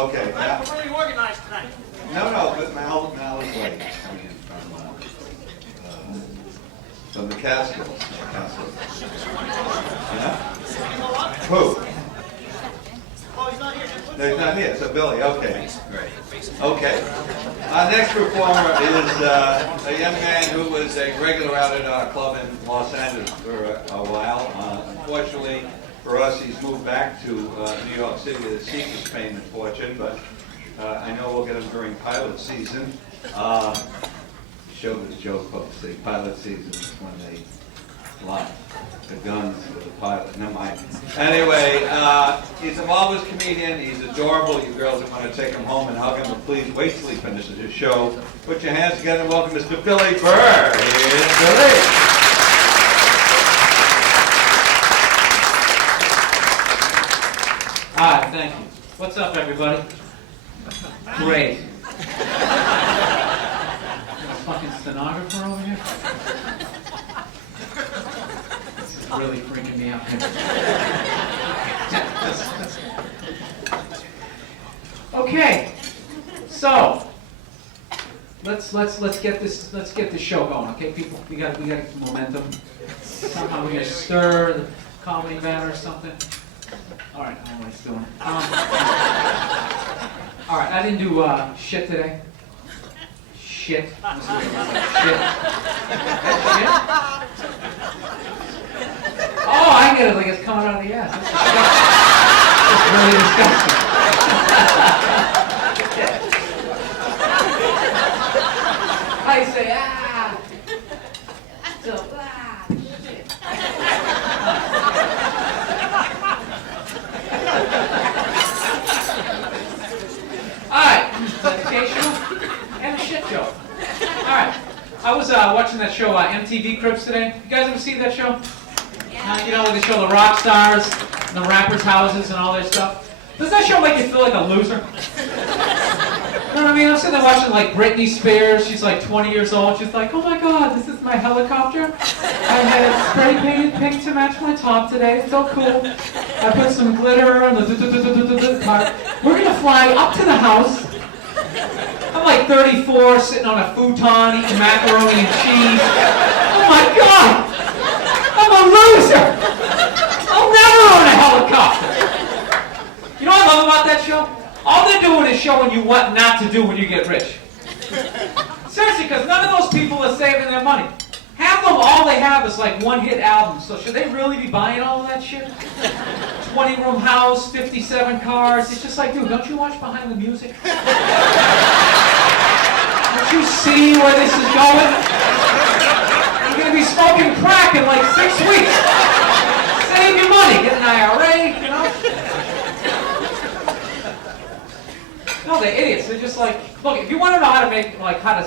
Okay. I'm really organized tonight. No, but Mal is late. Coming in from the Catskills. Yeah? Who? Oh, he's not here. No, he's not here. So Billy. Okay. Okay. Our next performer is a young man who was a regular out at our club in Los Angeles for a while. Unfortunately for us, he's moved back to New York City to seek his fame and fortune, but I know we'll get him during pilot season. Show this joke, folks. The pilot season is when they lock the guns with the pilot. Never mind. Anyway, he's a marvelous comedian. He's adorable. You girls are going to take him home and hug him, but please wait till he finishes his show. Put your hands together and welcome Mr. Billy Burr. Here's Billy. Hi, thank you. What's up, everybody? Great. Fucking stenographer over here? This is really freaking me out here. Okay, so let's get this show going, okay, people? We got momentum. Somehow we're gonna stir the comedy matter or something. All right, I don't know what he's doing. All right, I didn't do shit today. Shit. Shit. Oh, I get it. Like it's coming out of the ass. It's really disgusting. I say so shit. All right, it's educational and a shit joke. All right, I was watching that show MTV Cribs today. You guys ever see that show? You know, where they show the rock stars and the rappers' houses and all their stuff. Does that show make you feel like a loser? You know what I mean? I'm sitting there watching like Britney Spears. She's like 20 years old. She's like, oh my God, this is my helicopter. I had it spray painted pink to match my top today. It's so cool. I put some glitter on the part. We're gonna fly up to the house. I'm like 34, sitting on a futon, eating macaroni and cheese. Oh my God! I'm a loser! I'll never own a helicopter! You know what I love about that show? All they're doing is showing you what not to do when you get rich. Seriously, because none of those people are saving their money. Half of all they have is like one-hit albums, so should they really be buying all of that shit? 20-room house, 57 cars. It's just like, dude, don't you watch Behind the Music? Don't you see where this is going? You're going to be smoking crack in like 6 weeks. Save your money. Get an IRA, you know? No, they're idiots. They're just like, look, if you want to know how to make, like, how to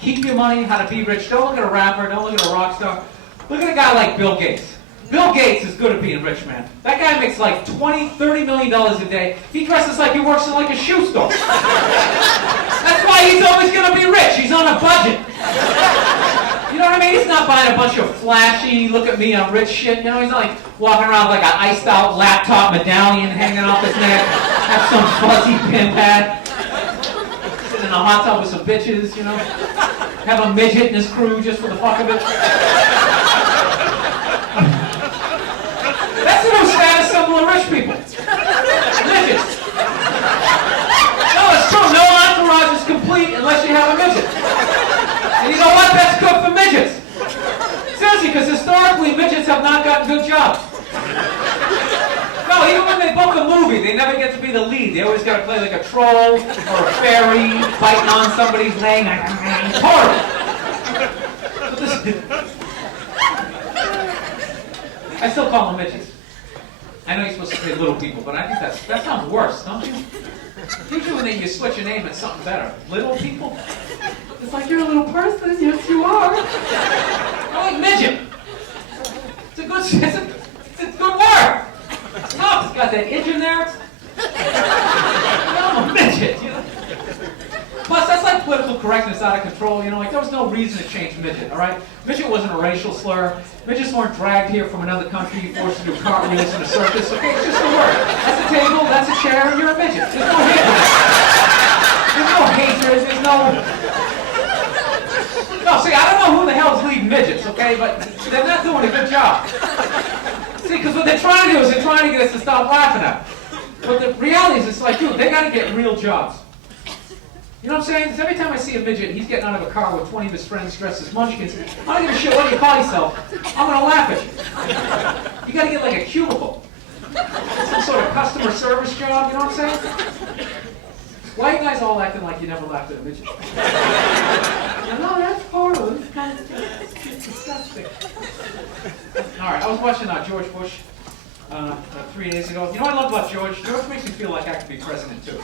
keep your money, how to be rich, don't look at a rapper, don't look at a rock star. Look at a guy like Bill Gates. Bill Gates is good at being rich, man. That guy makes like $20–30 million a day. He dresses like he works in like a shoe store. That's why he's always going to be rich. He's on a budget. You know what I mean? He's not buying a bunch of flashy, look at me, I'm rich shit. You know, he's not like walking around with like an iced out laptop medallion hanging off his neck, have some fuzzy pimp hat, sitting in a hot tub with some bitches, you know, have a midget in his crew just for the fuck of it. That's the new status symbol of rich people. Midgets. No, it's true. No entourage is complete unless you have a midget. And you know what? That's good for midgets. Seriously, because historically, midgets have not gotten good jobs. No, even when they book a movie, they never get to be the lead. They always got to play like a troll or a fairy, biting on somebody's leg. It's horrible. I still call them midgets. I know you're supposed to say little people, but I think that sounds worse, don't you? Usually when you switch your name, it's something better. Little people? It's like, you're a little person. Yes, you are. I like midget. It's a good word. It's tough. It's got that itch in there. I'm a midget, you know? Plus, that's like political correctness out of control, you know? Like, there was no no reason to change midget, all right? Midget wasn't a racial slur. Midgets weren't dragged here from another country, forced to do cartwheels in a circus, okay? It's just a word. That's a table, that's a chair, and you're a midget. There's no hatred. There's no hatred, there's no... No, see, I don't know who the hell's leading midgets, okay? But they're not doing a good job. See, because what they're trying to do is they're trying to get us to stop laughing at them. But the reality is, it's like, dude, they got to get real jobs. You know what I'm saying? Because every time I see a midget, he's getting out of a car with 20 of his friends dressed as munchkins. I don't give a shit what you call yourself. I'm going to laugh at you. You got to get like a cubicle. Some sort of customer service job, you know what I'm saying? Why are you guys all acting like you never laughed at a midget? No, that's horrible. It's kind of disgusting. All right, I was watching George Bush 3 days ago. You know what I love about George? George makes me feel like I could be president too.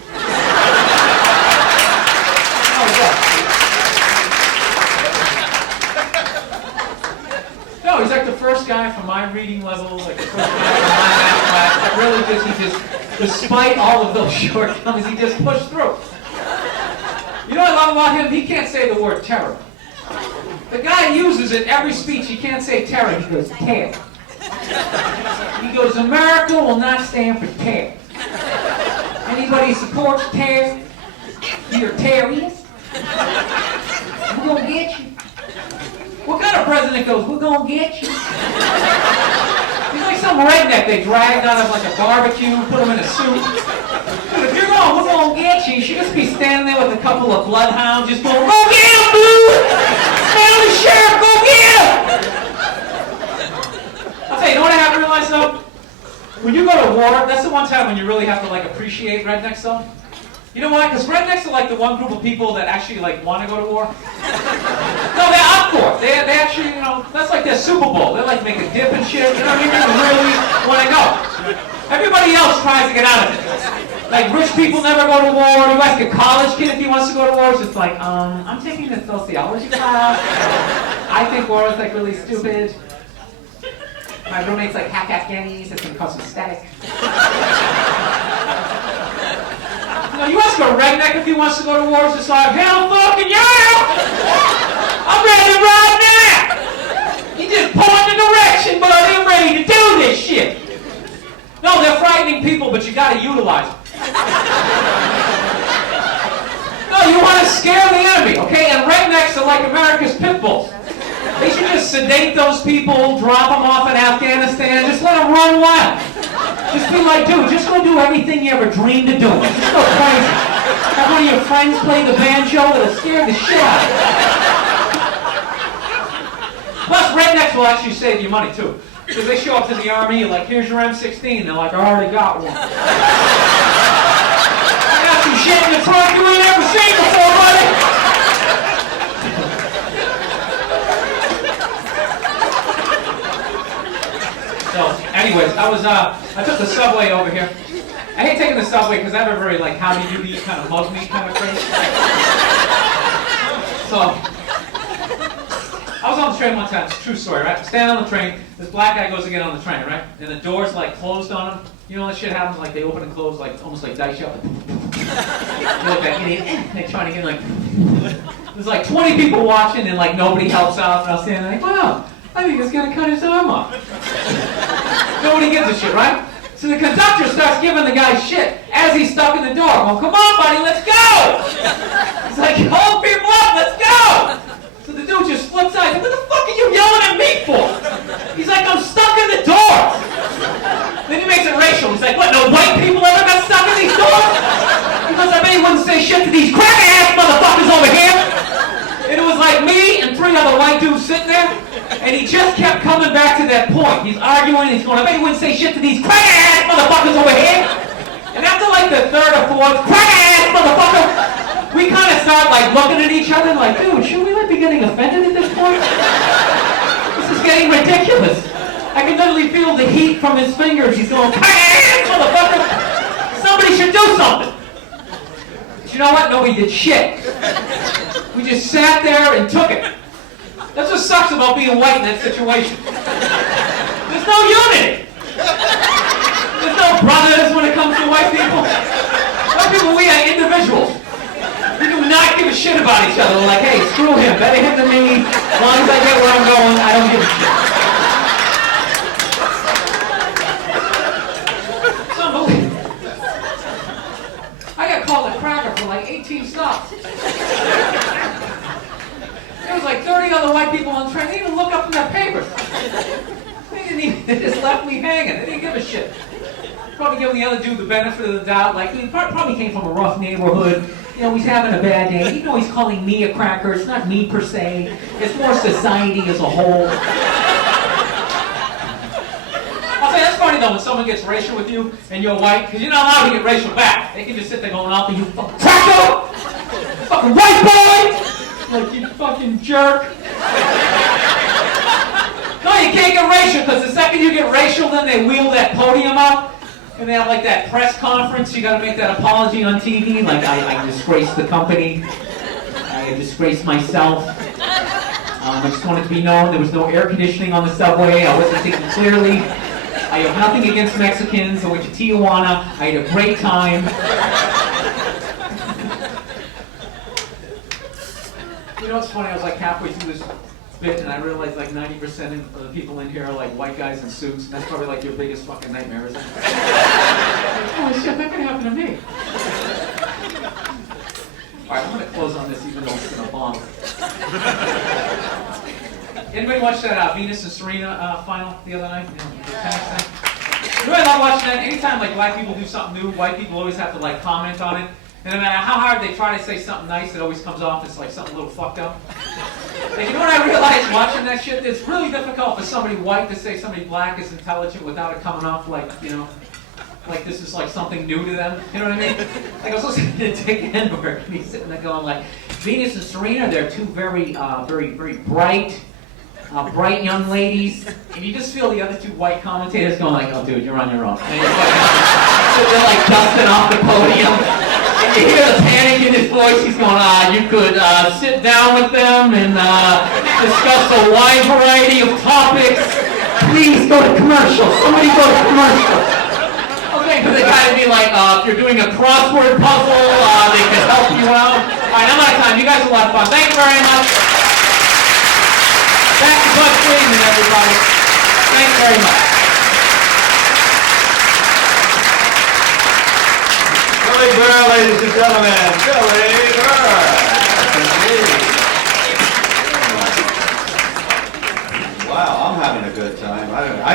No, he's like the first guy from my reading level, like the first guy from my math class that really despite all of those shortcomings, he just pushed through. You know what I love about him? He can't say the word terror. The guy uses it every speech. He can't say terror. He goes, tear. He goes, America will not stand for tear. Anybody supports tear? You're terrorist. We're going to get you. What kind of president goes, we're going to get you? He's like some redneck they dragged out of like a barbecue, put him in a suit. Dude, if you're going, we're going to get you, you should just be standing there with a couple of bloodhounds just going, go get him, dude! Smell the sheriff, go get him! I'll tell you, you know what I have to realize though? When you go to war, that's the one time when you really have to like appreciate rednecks though. You know why? Because rednecks are like the one group of people that actually like want to go to war. No, they're up for it. They actually, you know, that's like their Super Bowl. They like make a dip and shit. You know what I mean? They really want to go. Everybody else tries to get out of it. Like rich people never go to war. You ask a college kid if he wants to go to war. It's just like, I'm taking a sociology class. I think war is like really stupid. My roommate's like half Afghanis. It's gonna cause some static. Now, you ask a redneck if he wants to go to war, it's just like, hell fucking yeah! I'm ready right now! You just point the direction, buddy, I'm ready to do this shit! No, they're frightening people, but you gotta utilize them. No, you wanna scare the enemy, okay? And rednecks are like America's pit bulls. They should just sedate those people, drop them off in Afghanistan, just let them run wild. Just be like, dude, just go do everything you ever dreamed of doing. Just go crazy. Have one of your friends play the banjo that'll scare the shit out of you. Plus, rednecks will actually save you money, too. Because they show up to the army, you're like, here's your M16. They're like, I already got one. I got some shit in the trunk you ain't ever seen before, buddy. So, anyways, I took the subway over here. I hate taking the subway because I have a very like howdy doody kind of mug me kind of face. So I was on the train one time, it's a true story, right? Standing on the train, this black guy goes to get on the train, right? And the door's like closed on him. You know that shit happens, like they open and close like almost like dice shop. You look like idiot, they're trying to get like there's like 20 people watching and like nobody helps out, and I was standing like, wow, I think it's gonna cut his arm off. Nobody gives a shit, right? So the conductor starts giving the guy shit as he's stuck in the door. Well, come on, buddy, let's go! He's like, hold people up, let's go! So the dude just flips out. He's like, what the fuck are you yelling at me for? He's like, I'm stuck in the door! Then he makes it racial. He's like, what, no white people ever got stuck in these doors? Because I bet he wouldn't say shit to these crack-ass motherfuckers over here! And it was like me and 3 other white dudes sitting there. And he just kept coming back to that point. He's arguing, he's going, I bet he wouldn't say shit to these crack-ass motherfuckers over here. And after like the 3rd or 4th, crack-ass motherfucker, we kind of start like looking at each other like, dude, should we like be getting offended at this point? This is getting ridiculous. I can literally feel the heat from his fingers. He's going, crack-ass motherfucker. Somebody should do something. But you know what? Nobody did shit. We just sat there and took it. That's what sucks about being white in that situation. There's no unity. There's no brothers when it comes to white people. White people, we are individuals. We do not give give a shit about each other. We're like, hey, screw him. Better him than me. As long as I get where I'm going, I don't give a shit. It's unbelievable. I got called a cracker for like 18 stops. There was like 30 other white people on the train. They didn't even look up in their papers. They just left me hanging. They didn't give a shit. Probably giving the other dude the benefit of the doubt. Like, he probably came from a rough neighborhood. You know, he's having a bad day. Even though he's calling me a cracker, it's not me per se. It's more society as a whole. I'll say, that's funny though, when someone gets racial with you and you're white, because you're not allowed to get racial back. They can just sit there going off and you fucking cracker! Fucking white boy! Like, you fucking jerk. No, you can't get racial, because the second you get racial, then they wheel that podium up, and they have like that press conference. You gotta make that apology on TV, like, I disgraced the company, I disgraced myself. I just wanted to be known there was no air conditioning on the subway, I wasn't thinking clearly. I have nothing against Mexicans. I went to Tijuana, I had a great time. You know what's funny? I was like halfway through this bit and I realized like 90% of the people in here are like white guys in suits. And that's probably like your biggest fucking nightmare, isn't it? Holy shit, that could happen to me. Alright, I'm gonna close on this even though it's gonna bomb. Anybody watch that Venus and Serena final the other night? You know, the tennis thing? You know what I love watching that? Anytime like black people do something new, white people always have to like comment on it. And no matter how hard they try to say something nice, it always comes off as like something a little fucked up. Like, you know what I realized watching that shit? It's really difficult for somebody white to say somebody black is intelligent without it coming off like, you know, like this is like something new to them. You know what I mean? Like I was listening to Dick Enberg and he's sitting there going like, Venus and Serena, they're two very bright young ladies, and you just feel the other two white commentators going like, oh dude, you're on your own. And they're like dusting off the podium. And you hear the panic in his voice. He's going, you could sit down with them and discuss a wide variety of topics. Please go to commercial. Somebody go to commercial. Okay, because they gotta be like, if you're doing a crossword puzzle, they can help you out. All right, I'm out of time. You guys are a lot of fun. Thank you very much. Back to Bud Friedman, everybody. Thank you very much. Billy Burr, ladies and gentlemen. Billy Burr. Wow, I'm having a good time. I